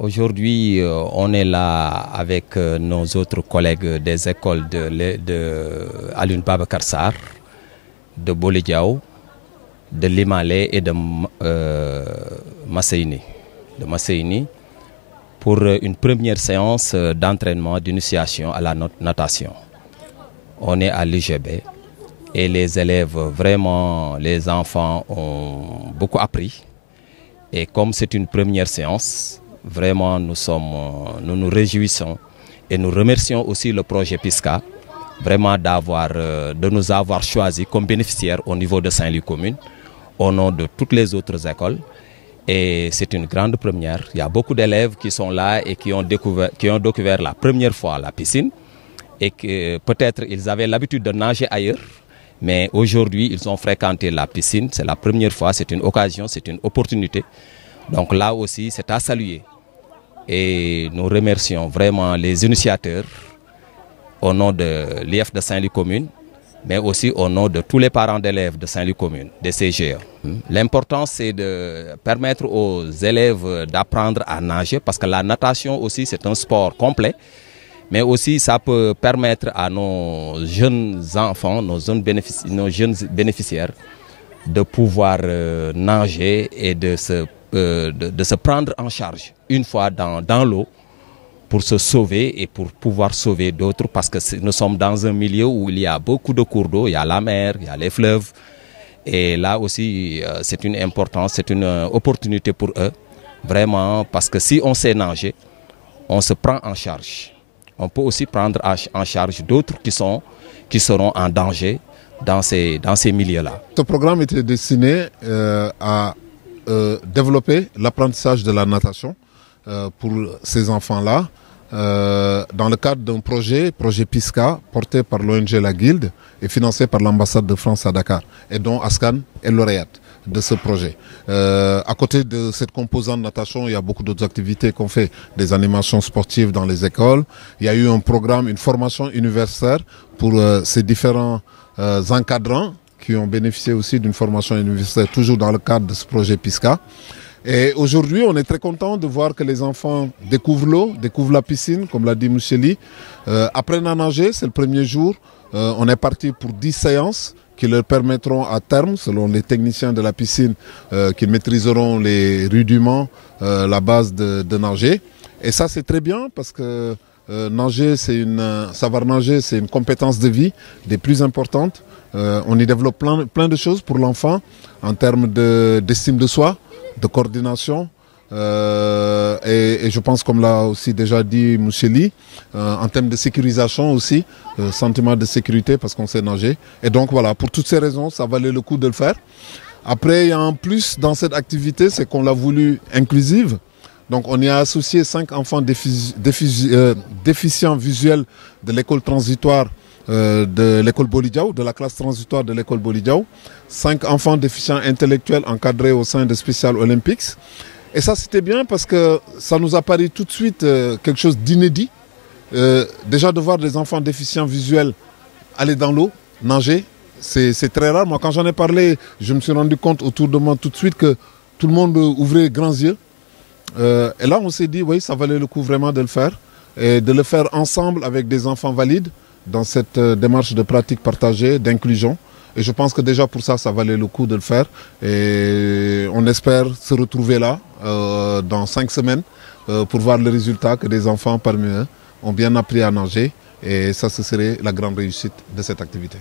Aujourd'hui, on est là avec nos autres collègues des écoles de Alioune Babacar Sarr, de Bolé Diao, de Limalé et de Masséini, pour une première séance d'entraînement d'initiation à la natation. On est à l'UGB et les élèves, vraiment, les enfants ont beaucoup appris. Et comme c'est une première séance, vraiment nous nous réjouissons et nous remercions aussi le projet PISCA vraiment de nous avoir choisis comme bénéficiaires au niveau de Saint-Louis commune, au nom de toutes les autres écoles. Et c'est une grande première. Il y a beaucoup d'élèves qui sont là et qui ont découvert la première fois la piscine et que peut-être ils avaient l'habitude de nager ailleurs. Mais aujourd'hui, ils ont fréquenté la piscine. C'est la première fois, c'est une occasion, c'est une opportunité. Donc là aussi, c'est à saluer. Et nous remercions vraiment les initiateurs au nom de l'IF de Saint-Louis commune, mais aussi au nom de tous les parents d'élèves de Saint-Louis commune, des CGE. L'important, c'est de permettre aux élèves d'apprendre à nager, parce que la natation aussi, c'est un sport complet. Mais aussi, ça peut permettre à nos jeunes enfants, nos jeunes bénéficiaires, de pouvoir nager et de se prendre en charge une fois dans l'eau pour se sauver et pour pouvoir sauver d'autres, parce que nous sommes dans un milieu où il y a beaucoup de cours d'eau, il y a la mer, il y a les fleuves. Et là aussi, c'est une importance, c'est une opportunité pour eux, vraiment, parce que si on sait nager, on se prend en charge. On peut aussi prendre en charge d'autres qui seront en danger dans ces milieux-là. Ce programme était destiné à développer l'apprentissage de la natation pour ces enfants-là dans le cadre d'un projet PISCA, porté par l'ONG La Guilde et financé par l'ambassade de France à Dakar, et dont Ascan est lauréate de ce projet. À côté de cette composante natation, il y a beaucoup d'autres activités qu'on fait, des animations sportives dans les écoles. Il y a eu un programme, une formation universitaire pour ces différents encadrants qui ont bénéficié aussi d'une formation universitaire, toujours dans le cadre de ce projet PISCA. Et aujourd'hui, on est très content de voir que les enfants découvrent l'eau, découvrent la piscine, comme l'a dit Moucheli, apprennent à nager, c'est le premier jour. On est parti pour 10 séances qui leur permettront à terme, selon les techniciens de la piscine, qu'ils maîtriseront les rudiments, la base de nager. Et ça, c'est très bien parce que savoir nager, c'est une compétence de vie des plus importantes. On y développe plein de choses pour l'enfant en termes d'estime de soi, de coordination. Et je pense, comme l'a aussi déjà dit Moucheli, en termes de sécurisation aussi, sentiment de sécurité parce qu'on sait nager. Et donc voilà, pour toutes ces raisons, ça valait le coup de le faire. Après, il y a un plus dans cette activité, c'est qu'on l'a voulu inclusive. Donc on y a associé 5 enfants déficients visuels de l'école transitoire de l'école Bolé Diao, de la classe transitoire de l'école Bolé Diao, 5 enfants déficients intellectuels encadrés au sein de Special Olympics. Et ça, c'était bien parce que ça nous a paru tout de suite quelque chose d'inédit. Déjà de voir des enfants déficients visuels aller dans l'eau, nager, c'est très rare. Moi, quand j'en ai parlé, je me suis rendu compte autour de moi tout de suite que tout le monde ouvrait grands yeux. Et là, on s'est dit, oui, ça valait le coup vraiment de le faire. Et de le faire ensemble avec des enfants valides dans cette démarche de pratique partagée, d'inclusion. Et je pense que déjà pour ça, ça valait le coup de le faire. Et on espère se retrouver là dans 5 semaines pour voir le résultat que des enfants parmi eux ont bien appris à nager. Et ça, ce serait la grande réussite de cette activité.